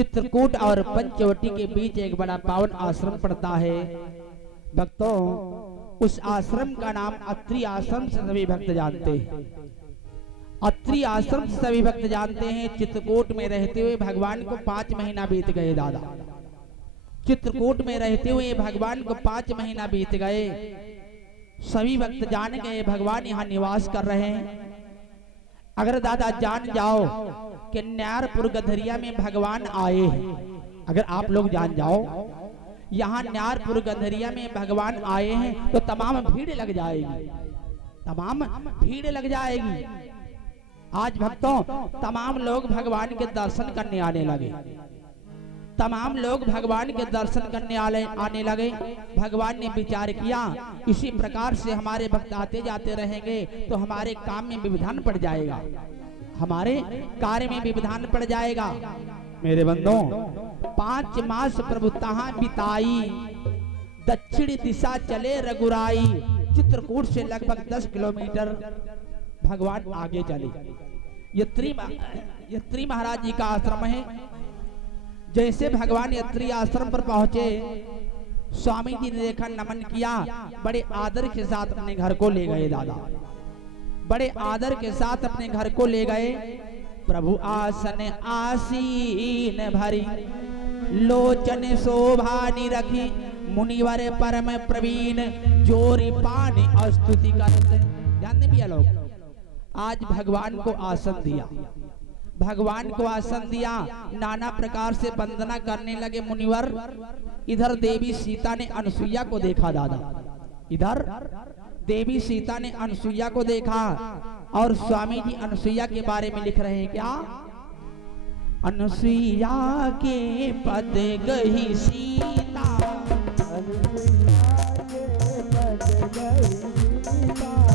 चित्रकूट और पंचवटी के बीच एक बड़ा पावन आश्रम पड़ता है। भक्तों, उस आश्रम का नाम अत्रि आश्रम से सभी भक्त जानते हैं। अत्रि आश्रम से सभी भक्त जानते हैं। चित्रकूट में रहते हुए भगवान को 5 महीना बीत गए। दादा, चित्रकूट में रहते हुए भगवान को 5 महीना बीत गए। सभी भक्त जान गए भगवान यहाँ निवास कर रहे हैं। अगर दादा जान जाओ कि न्यारपुर गधरिया में भगवान आए हैं, अगर आप लोग जान जाओ यहाँ न्यारपुर गधरिया में भगवान आए हैं, तो तमाम भीड़ लग जाएगी, तमाम भीड़ लग जाएगी। आज भक्तों तमाम लोग भगवान के दर्शन करने आने लगे, तमाम लोग भगवान के दर्शन करने आने लगे। भगवान ने विचार किया इसी प्रकार से हमारे भक्त आते जाते रहेंगे तो हमारे काम में विधान पड़ जाएगा, हमारे कार्य में विधान पड़ जाएगा। मेरे बंधुओं, 5 मास प्रभु तहां बिताई, दक्षिण दिशा चले रघुराई। चित्रकूट से लगभग 10 किलोमीटर भगवान आगे चले। यत्री महाराज जी का आश्रम है। जैसे भगवान यत्री आश्रम पर पहुंचे, स्वामी जी ने देखा, नमन किया, बड़े आदर के साथ अपने घर को ले गए। दादा, बड़े आदर के साथ अपने घर को ले गए। प्रभु आसन आसीन भरी, लोचन शोभानी रखी, मुनिवर परम प्रवीण, जोरी पानी स्तुति करते। जानते भी लोग, आज भगवान को आसन दिया, भगवान को आसन दिया, नाना प्रकार से वंदना करने लगे मुनिवर। इधर देवी सीता ने अनसुईया को देखा। दादा, इधर देवी सीता ने अनसुईया को देखा और स्वामी जी अनसुईया के बारे में लिख रहे हैं क्या? अनसुईया के पद गई सीता, अनसुईया के पद गई सीता,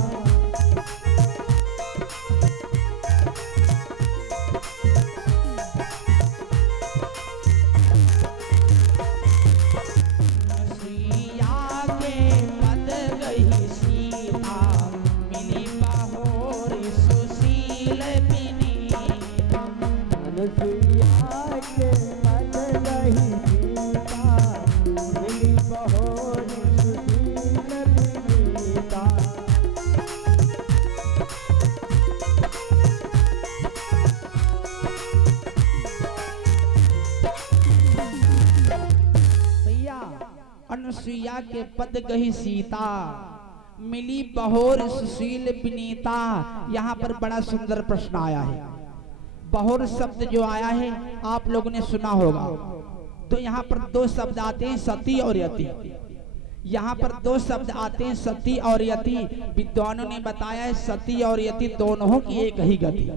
अनसुईया के पद गही सीता, मिली बहोर सुशील विनीता। यहाँ पर बड़ा सुंदर प्रश्न आया है। बहोर शब्द जो आया है आप लोगों ने सुना होगा। तो यहाँ पर 2 शब्द आते हैं, सती और यति। यहाँ पर 2 शब्द आते हैं, सती और यति। विद्वानों ने बताया है सती और यति दोनों की एक ही गति,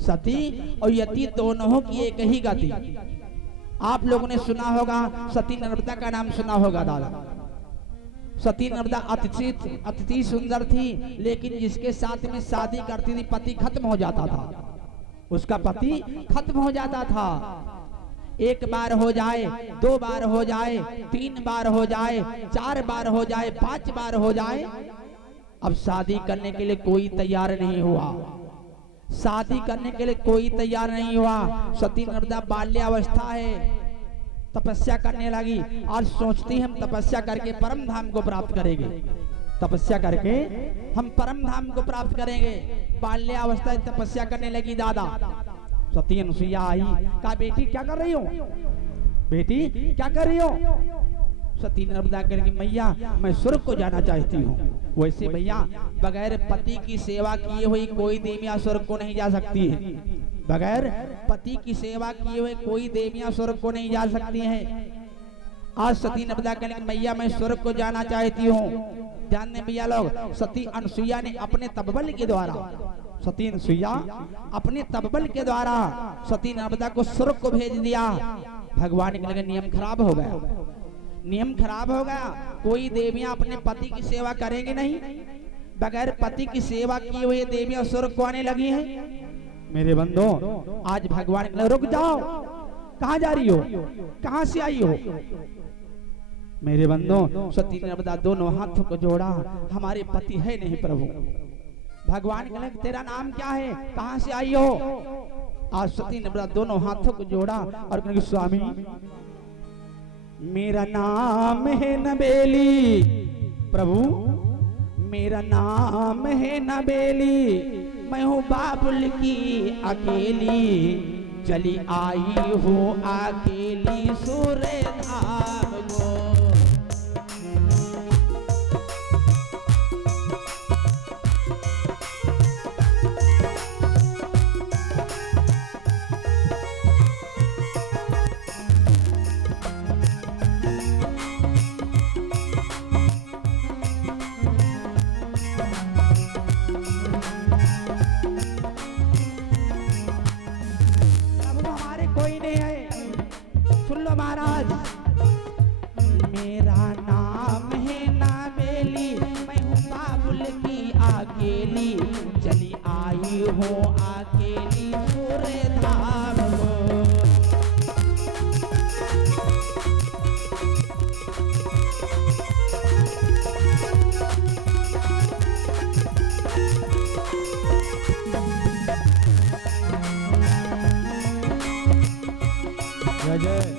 सती और यति दोनों की एक ही गति। आप लोगों ने सुना होगा, सती नर्मदा का नाम सुना होगा। दादा, सती नर्मदा अति सुंदर थी, लेकिन जिसके साथ में शादी करती थी पति खत्म हो जाता था, उसका पति खत्म हो जाता था। 1 बार हो जाए, 2 बार हो जाए, 3 बार हो जाए, 4 बार हो जाए, 5 बार हो जाए, अब शादी करने के लिए कोई तैयार नहीं हुआ, शादी करने के लिए कोई तैयार नहीं हुआ। सती नर्मदा बाल्यावस्था है, तपस्या करने लगी और सोचती हम तपस्या करके परम धाम को प्राप्त करेंगे, तपस्या करके हम परम धाम को प्राप्त करेंगे। बाल्यावस्था तपस्या करने लगी। दादा, सती अनुसुईया आई, कहा बेटी क्या कर रही हो, बेटी क्या कर रही हो? सती नर्मदा करेगी, मैया मैं स्वर्ग को जाना चाहती हूँ। वैसे भैया बगैर पति की सेवा किए हुई कोई देवियां स्वर्ग को नहीं जा सकती है, बगैर पति की सेवा किए हुए कोई देवियां स्वर्ग को नहीं जा सकती हैं। आज सती नर्मदा करेगी, मैया मैं स्वर्ग को जाना चाहती हूँ। जानने भैया लोग, सती अनुसुईया ने अपने तपबल के द्वारा, सती अनुसुईया अपने तपबल के द्वारा सती नर्मदा को स्वर्ग को भेज दिया। भगवान के लगे नियम खराब हो गया, नियम खराब हो गया। कोई देवियां अपने पति की सेवा करेंगी नहीं, बगैर पति की सेवा किए हुए देवियां स्वर्ग को आने लगी हैं। मेरे बंधो, आज भगवान के लगे, रुक जाओ, कहाँ जा रही हो, कहाँ से आई हो? मेरे बंधो, सती नर्मदा दोनों हाथों को जोड़ा, हमारे पति है नहीं प्रभु। भगवान के लगे, तेरा नाम क्या है, कहाँ से आई हो? आज सती नर्मदा दोनों हाथों को जोड़ा और कहेंगे स्वामी मेरा नाम है नबेली, प्रभु मेरा नाम है नबेली, मैं हूँ बाबुल की अकेली, चली आई हूँ अकेली सूर्य धाम को। महाराज मेरा नाम है नाबेली, मैं हूँ बाबुल की अकेली, चली आई हूँ अकेली सूर्य धाम को। जय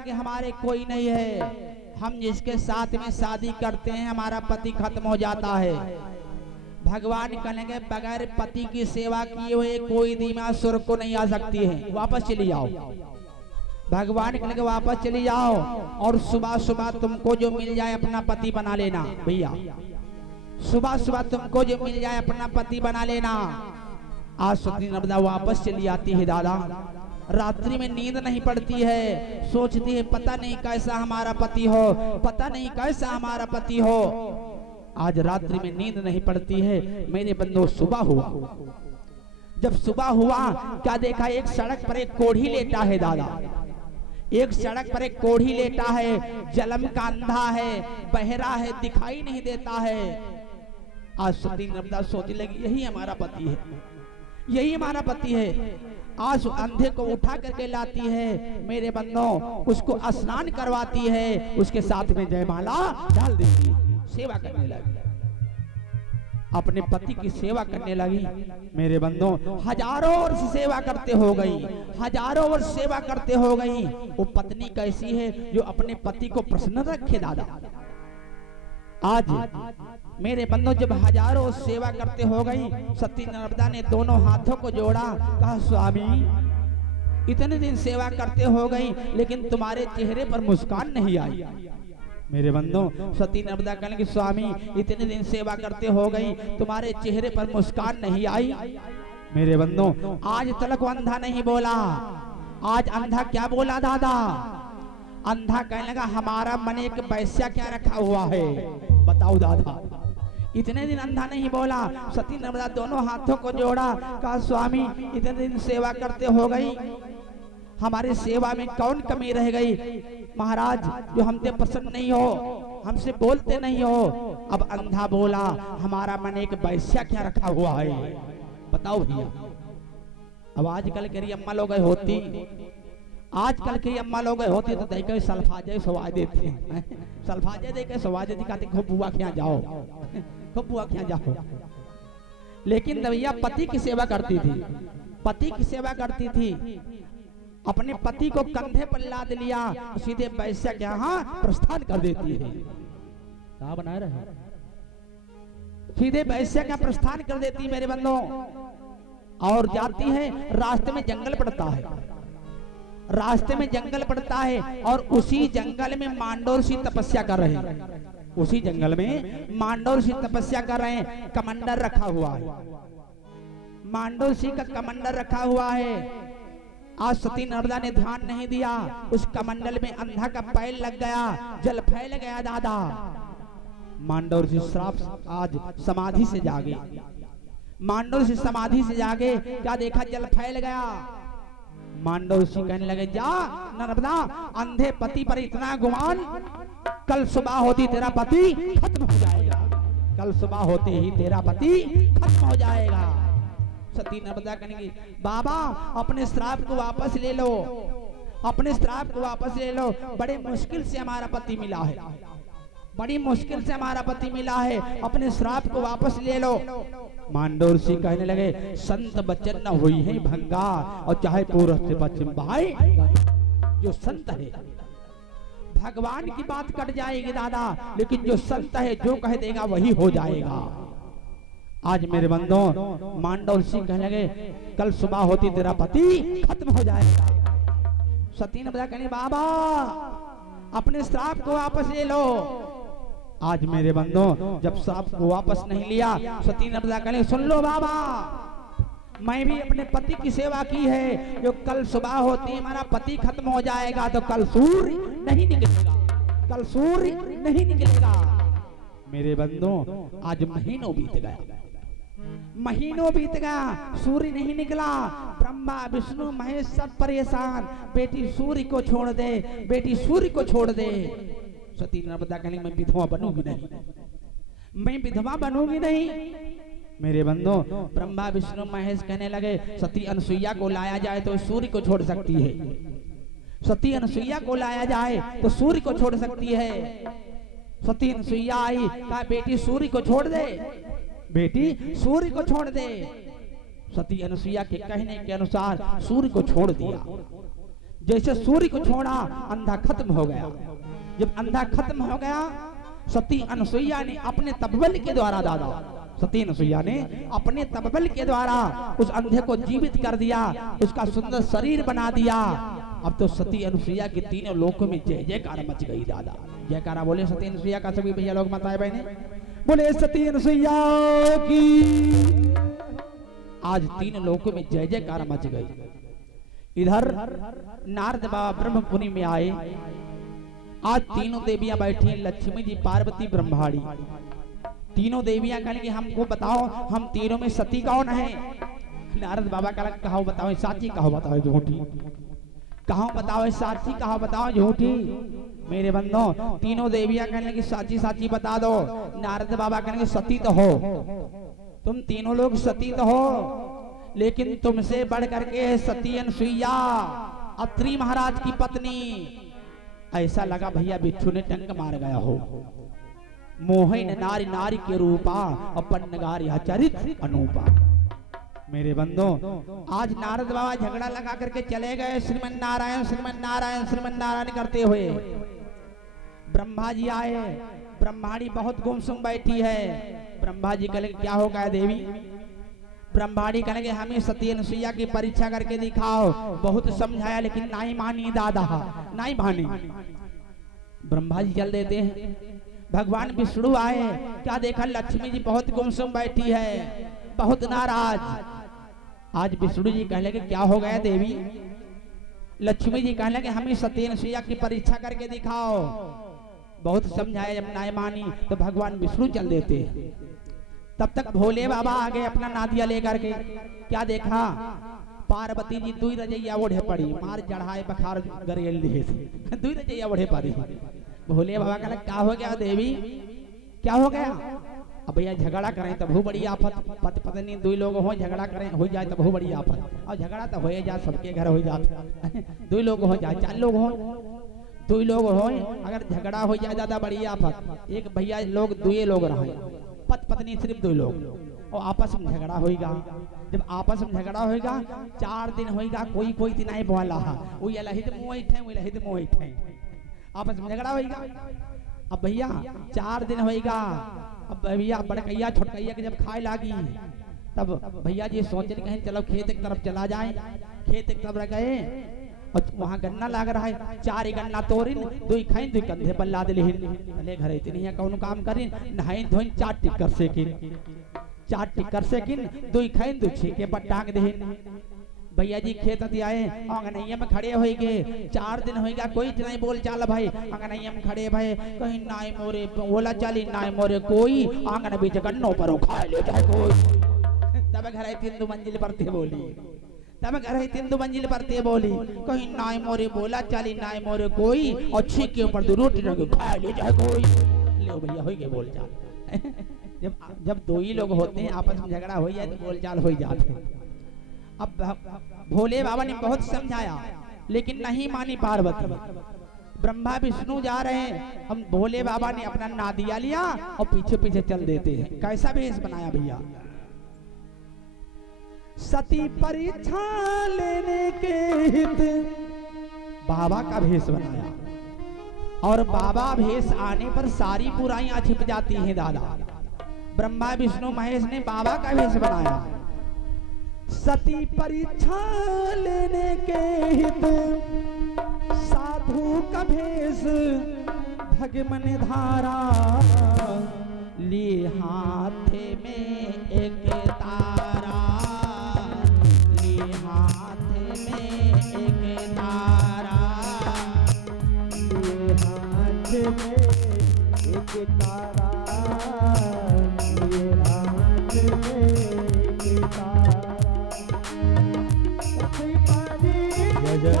कि हमारे कोई नहीं है, हम जिसके साथ में शादी करते हैं हमारा पति खत्म हो जाता है। भगवान कहेंगे बगैर पति की सेवा किए हुए कोई दीमा स्वर्ग को नहीं आ सकती है, वापस चली जाओ। भगवान कहेंगे वापस चली जाओ और सुबह सुबह तुमको जो मिल जाए अपना पति बना लेना। भैया सुबह सुबह तुमको जो मिल जाए अपना पति बना लेना। आज सती नर्मदा वापस चली आती है दादा, रात्रि में नींद नहीं पड़ती है, सोचती है पता नहीं कैसा हमारा पति हो, पता नहीं कैसा हमारा पति हो। आज रात्रि में नींद नहीं पड़ती है। मेरे बंधु सुबह हुआ, जब सुबह हुआ क्या देखा, एक सड़क पर एक कोढ़ी लेटा है दादा, एक सड़क पर एक कोढ़ी लेटा है, जलम का अंधा है, बहरा है, दिखाई नहीं देता है। आज सती नर्मदा सोचने लगी यही हमारा पति है, यही हमारा पति है। आज अंधे को उठा करके लाती है मेरे बंदों, उसको स्नान करवाती है, उसके साथ में जयमाला डाल देती है, सेवा करने लगी, अपने पति की सेवा करने लगी। मेरे बंदों हजारों वर्ष सेवा करते हो गई, हजारों वर्ष सेवा करते हो गई। वो पत्नी कैसी है जो अपने पति को प्रसन्न रखे दादा। आज मेरे बंधु जब हजारों सेवा करते हो गई, सती नर्मदा ने दोनों हाथों को जोड़ा, कहा स्वामी इतने दिन सेवा करते हो गई लेकिन तुम्हारे चेहरे पर मुस्कान नहीं आई। मेरे बंधु सती नर्मदा कहने कि स्वामी इतने दिन सेवा करते हो गई तुम्हारे चेहरे पर मुस्कान नहीं आई। मेरे बंधु आज तक अंधा नहीं बोला, आज अंधा क्या बोला दादा, अंधा कहने लगा हमारा मन एक वैश्या क्या रखा हुआ है, बताओ दादा। इतने दिन अंधा नहीं बोला। सती नर्मदा दोनों हाथों को जोड़ा, कहा स्वामी इतने दिन सेवा करते हो गई, हमारी सेवा में कौन कमी रह गई महाराज जो हमसे पसंद नहीं हो, हमसे बोलते नहीं हो। अब अंधा बोला हमारा मन एक वैश्या क्या रखा हुआ है, बताओ भैया। अब आजकल करी अम्मा लोग होती, आजकल की अम्मा लोग होती तो देखे सल्फाजे सवाज देते हैं, सल्फाजे देखे सवाजे दिखाते खूब बुआ क्या जाओ, खूब बुआ क्या जाओ। लेकिन भैया पति की सेवा करती थी, पति की सेवा करती थी, अपने पति को कंधे पर लाद लिया, सीधे वैश्या के यहाँ प्रस्थान कर देती है। कहाँ बना रहे, सीधे वैश्या का प्रस्थान कर देती है मेरे बंधुओं, और जाती है। रास्ते में जंगल पड़ता है, रास्ते में जंगल पड़ता है और उसी जंगल में मांडव ऋषि तपस्या कर रहे हैं, उसी जंगल में मांडव ऋषि तपस्या कर रहे हैं। कमंडल रखा हुआ है, मांडव ऋषि का कमंडल रखा हुआ है। आज सती नर्मदा ने ध्यान नहीं दिया, उस कमंडल में अंधा का पैर लग गया, जल फैल गया दादा। मांडव ऋषि श्राप आज समाधि से जागे, मांडव ऋषि समाधि से जागे, क्या देखा जल फैल गया। मांडव ऋषि कहने लगे जा नर्मदा, अंधे पति पर इतना गुमान, कल सुबह होती तेरा पति खत्म हो जाएगा, कल सुबह होते ही तेरा पति खत्म हो जाएगा। सती नर्मदा कहेंगी बाबा अपने श्राप को वापस ले लो, अपने श्राप को वापस ले लो, बड़े मुश्किल से हमारा पति मिला है, बड़ी मुश्किल से हमारा पति मिला है, अपने श्राप को वापस ले लो। मांडोर सिंह कहने लगे, संत बचन न हुई है भंगा, और चाहे पूर्व से पश्चिम भाई, जो संत है भगवान की बात कट जाएगी दादा, लेकिन जो संत है जो कह देगा वही हो जाएगा। आज मेरे बंधुओं, मांडोर सिंह कहने लगे, कल सुबह होती तेरा पति खत्म हो जाएगा। सती ने बताया, कहने बाबा अपने श्राप को वापस ले लो। आज मेरे बंधुओं, जब श्राप को वापस नहीं लिया, सती ने बताया, कहने सुन लो बाबा, मैं भी अपने पति की सेवा की है, जो कल सुबह होती हमारा पति खत्म हो जाएगा तो कल सूर्य नहीं निकलेगा, कल सूर्य नहीं निकलेगा। मेरे बंधुओं, आज महीनों बीत गया, महीनों बीत गया, सूर्य नहीं निकला। ब्रह्मा विष्णु महेश सब परेशान, बेटी सूर्य को छोड़ दे, बेटी सूर्य को छोड़ दे। सती नर्मदा कहने, मैं विधवा बनूंगी नहीं, मैं विधवा बनूंगी नहीं। मेरे बंधो, ब्रह्मा विष्णु महेश कहने लगे, सती अनसुईया को लाया जाए तो सूर्य को छोड़ सकती है, सती अनसुईया को लाया जाए तो सूर्य को छोड़ सकती है। सती अनसुईया आई, कहा बेटी सूर्य को छोड़ दे, बेटी सूर्य को छोड़ दे। सती अनसुईया के कहने के अनुसार सूर्य को छोड़ दिया। जैसे सूर्य को छोड़ा, अंधा खत्म हो गया। जब अंधा खत्म हो गया, सती अनसुईया ने अपने तपबल के द्वारा, दादा सती अनसुईया ने अपने तपबल के द्वारा उस अंधे को जीवित कर दिया, उसका सुंदर शरीर बना दिया। अब तो सती अनसुईया के तीनों लोकों में जय जयकार मच गई। दादा जयकारा बोले सती अनसुईया का, सभी भैया लोग माताएं बहने बोले सती अनसुईया की। आज तीनों लोकों में जय जयकार मच गई। इधर नारद बाबा ब्रह्मपुरी में आए। आज तीनों देवियां बैठी, लक्ष्मी जी, पार्वती, ब्रह्माणी। तीनों देवियां कहेंगे, हमको बताओ हम तीनों में सती कौन है? नारद बाबा का कहो बताओ साची, कहो बताओ झूठी, कहो बताओ साची, कहो बताओ झूठी। मेरे बंधो, तीनों देवियां कहने की साची साची बता दो। नारद बाबा कहेंगे सती तो हो, तुम तीनों लोग सती तो हो, लेकिन तुमसे बढ़ करके सती अनसुईया, अत्रि महाराज की पत्नी। ऐसा लगा भैया बिच्छू ने टंक मार गया हो। मोहिन नारी नारी के रूपा, अपन नगार यह चरित्र अनूपा। मेरे बंधो, आज नारद बाबा झगड़ा लगा करके चले गए, श्रीमन नारायण श्रीमन नारायण श्रीमन नारायण करते हुए। ब्रह्मा जी आए, ब्रह्माणी बहुत गुमसुम बैठी है। ब्रह्मा जी कहे क्या हो गया देवी? ब्रह्माणी कहेंगे हमें सती अनसुईया की परीक्षा करके दिखाओ। बहुत समझाया लेकिन नहीं मानी दादा, नहीं मानी। ब्रह्मा जी चल देते हैं। भगवान विष्णु आए, क्या देखा लक्ष्मी जी बहुत गुमसुम बैठी है, बहुत नाराज। आज विष्णु जी कहने लगे क्या हो गया देवी? लक्ष्मी जी कहने लगे हमें सती अनसुईया की परीक्षा करके दिखाओ। बहुत समझाया, जब नहीं मानी तो भगवान विष्णु चल देते। तब तक भोले बाबा आ गए अपना नादिया लेकर के। क्या देखा? पार्वती जी दुई रजैया ओढ़े पड़ी, मार चढ़ाए बखार गरेल दिए थे, दुई रजैया ओढ़े पड़ी। भोले बाबा का क्या हो गया देवी, क्या हो गया? अब भैया झगड़ा करें तो बहुत बड़ी आफत, पति पत्नी दुई लोग हो झगड़ा करें हो जाए तो बहुत बड़ी आफत। और झगड़ा तो हो जाए, सबके घर हो जाए, दुई लोग हो जाए, चार लोग हो, दुई लोग हो, अगर झगड़ा हो जाए ज्यादा बड़ी आफत। एक भैया लोग दुए लोग रहे, पति पत्नी सिर्फ दो लोग, और आपस में झगड़ा होगा। जब आपस में झगड़ा होगा 4 दिन होगा, कोई कोई दिन नहीं बोला, वही अलहित मुँह थे, वही अलहित मुँह थे, आपस में झगड़ा होगा। अब भैया 4 दिन होगा। अब भैया बड़कैया छोटकैया के जब खाए लागी, तब भैया जी सोचे कहीं चलो खेत की तरफ चला जाए। खेत की तरफ गए और वहाँ गन्ना लाग रहा है, 4 गन्ना तोड़िन, 2 खाइन 2 कंधे पर लाद लेहिन। अरे घर इतनी है कौन काम करिन, नहाइन धोइन 4 टिक्कर सेकिन, 4 टिक्कर सेकिन, 2 खाइन 2 छीके पर टांग देहिन। भैया जी खेत आए, अंगनैया में खड़े हो गए। 4 दिन होगा, कोई नहीं बोल चाल भाई। अंगनैया में खड़े भाई, कहीं नाई मोरे बोला चाली, नाई मोरे कोई आंगन बीच गन्नों पर खा ले जाए कोई। तब घर 3 मंजिल पर थे बोली, तब घर 3 मंजिल पर थे बोली, कहीं नाई मोरे बोला चाली, नाई मोरे कोई, और छीक के ऊपर 2 रोटी खा ले जाए कोई। ले भैया हो गए बोल चाल। जब 2 ही लोग होते हैं, आपस में झगड़ा हो जाए तो बोल चाल हो जाते हैं। अब भोले बाबा ने बहुत समझाया लेकिन नहीं मानी पार्वती। ब्रह्मा विष्णु जा रहे हैं, हम भोले बाबा ने अपना नादिया लिया और पीछे पीछे चल देते हैं। कैसा भेष बनाया भैया, सती परीक्षा लेने के हित बाबा का भेष बनाया। और बाबा भेष आने पर सारी बुराइयां छिप जाती हैं दादा। ब्रह्मा विष्णु महेश ने बाबा का भेष बनाया। सती परीक्षा लेने के हित साधु का भेष भगवन धारा, लिए हाथ में एक तारा, लिए हाथ में एक तारा, लिए हाथ में एक तारा, लिए हाथ में एक तारा। जय जय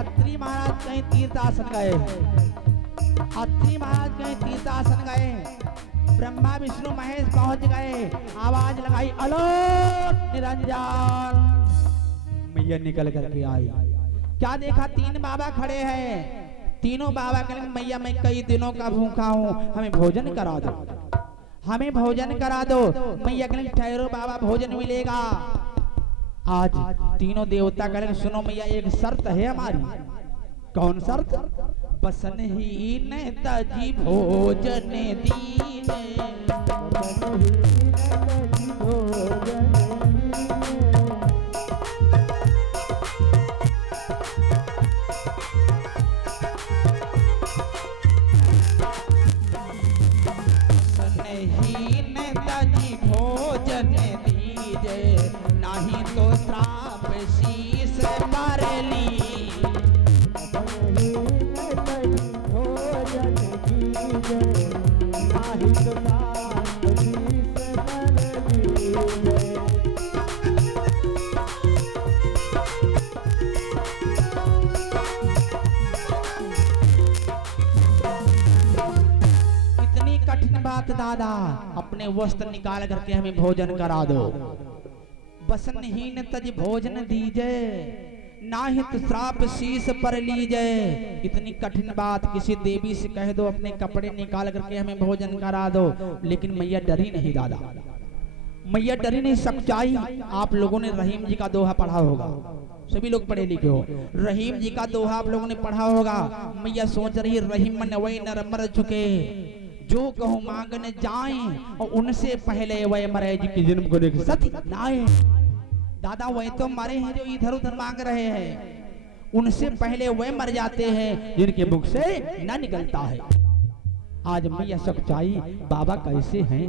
अत्रि महाराज कहीं तीर्थासन गए, अत्रि महाराज कहीं तीर्थासन गए। ब्रह्मा विष्णु महेश पहुंच गए, आवाज लगाई अलोट निरंजन। मैया निकल करके आई, क्या देखा, तीन बाबा खड़े हैं। तीनों बाबा कहेंगे मैया मैं कई दिनों का भूखा हूँ, हमें भोजन करा दो, हमें भोजन करा दो। मैया कहेंगे ठहरो बाबा भोजन मिलेगा। आज तीनों देवता कहेंगे सुनो मैया एक शर्त है हमारी। कौन शर्त? बसन ही ने तजी भोजन दीने, बसन ही ने तजी भोजन दीजे, नहीं तो श्राप शीस पर ली। इतनी कठिन बात दादा, अपने वस्त्र निकाल करके हमें भोजन करा दो। बसनहीन तज भोजन दीजे, नाहित श्राप शीस पर लीजे। इतनी कठिन बात किसी देवी से कह दो अपने कपड़े निकाल करके हमें भोजन करा दो, लेकिन मैया डरी नहीं दादा, मैया डरी नहीं। सच्चाई आप लोगों ने रहीम जी का दोहा पढ़ा होगा, सभी लोग पढ़े लिखे हो, रहीम जी का दोहा आप लोगों ने पढ़ा होगा। मैया सोच रही रहीम न वही नर मर चुके, जो कहूँ मांगने जाए और उनसे पहले वह मरे जी के जन्म को देख सती नाए। दादा वह तो मरे हैं जो इधर उधर मांग रहे हैं, उनसे पहले वह मर जाते हैं जिनके मुख से न निकलता है। आज मैया सच्चाई बाबा कैसे हैं,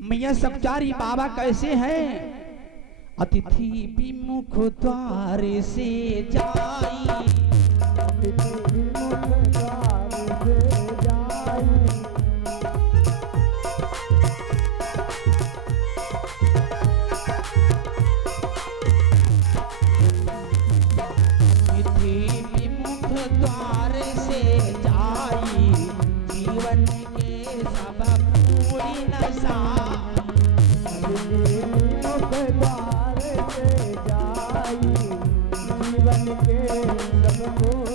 मैया सच्चाई बाबा कैसे हैं। अतिथि विमुख द्वार से जाई, द्वार से जाई, जीवन के सब पूरी नशा। द्वार से जाई, जीवन के सब पूरी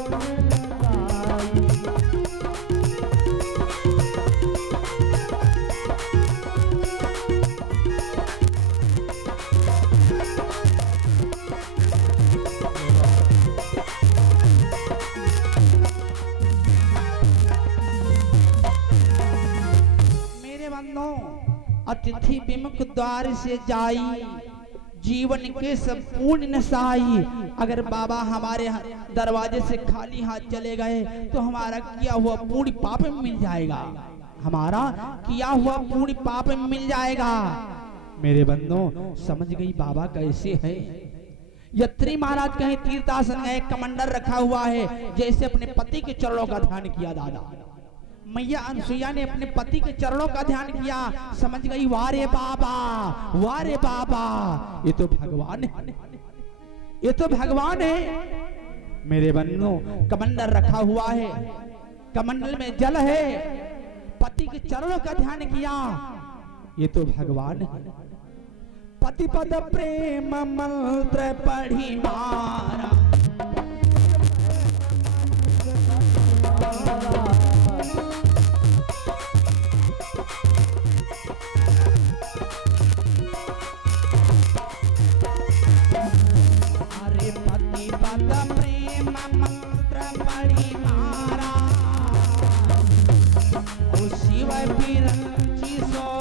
अतिथि विमुख द्वार से जाई, जीवन के सब पूर्ण नसाई। अगर बाबा हमारे दरवाजे से खाली हाथ चले गए तो हमारा किया हुआ पूर्ण पाप में मिल जाएगा, हमारा किया हुआ पूर्ण पाप में मिल जाएगा। मेरे बंदों समझ गई बाबा कैसे है। यत्री महाराज कहीं तीर्थासन है, कमंडल रखा हुआ है, जैसे अपने पति के चरणों का ध्यान किया दादा। मैया अनसुईया ने अपने पति के चरणों का ध्यान किया, समझ गई वारे बाबा, वारे बाबा, ये तो भगवान है, ये तो भगवान है। मेरे बंधुओं कमंडल रखा हुआ है, कमंडल में जल है, पति के चरणों का ध्यान किया, ये तो भगवान है। पति पद प्रेम मंत्र पढ़ी मारा, अरे पति पद प्रेम मंत्र पढ़ी मारा, ओ शिव बिरंची सो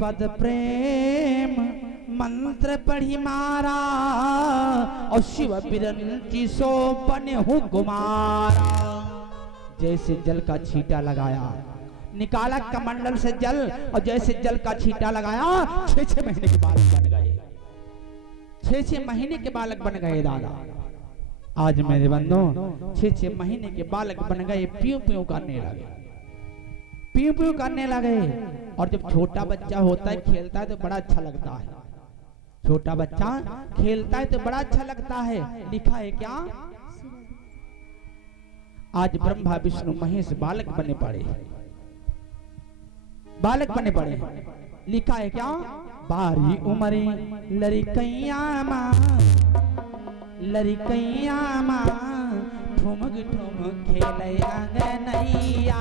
पद प्रेम मंत्र पढ़ी मारा, और शिव बिरंची सो बने हूँ कुमारा। जैसे जल का छींटा लगाया, निकाला कमंडल से जल, और जैसे जल का छींटा लगाया 6-6 महीने के बालक बन गए, 6-6 महीने के बालक बन गए दादा। आज मेरे बंधु 6-6 महीने के बालक बन गए, प्यू प्यू करने लगे, प्यू प्यू करने लगे। और जब छोटा बच्चा होता है, खेलता है तो बड़ा अच्छा लगता है, छोटा बच्चा खेलता है तो बड़ा अच्छा लगता है। लिखा है क्या, आज ब्रह्मा विष्णु महेश बालक बने पड़े, बालक बने पड़े। लिखा है क्या, बारी उमरे लड़कैया माँ, लड़कैया माँ ठुमक ठुमक खेले अंगनैया।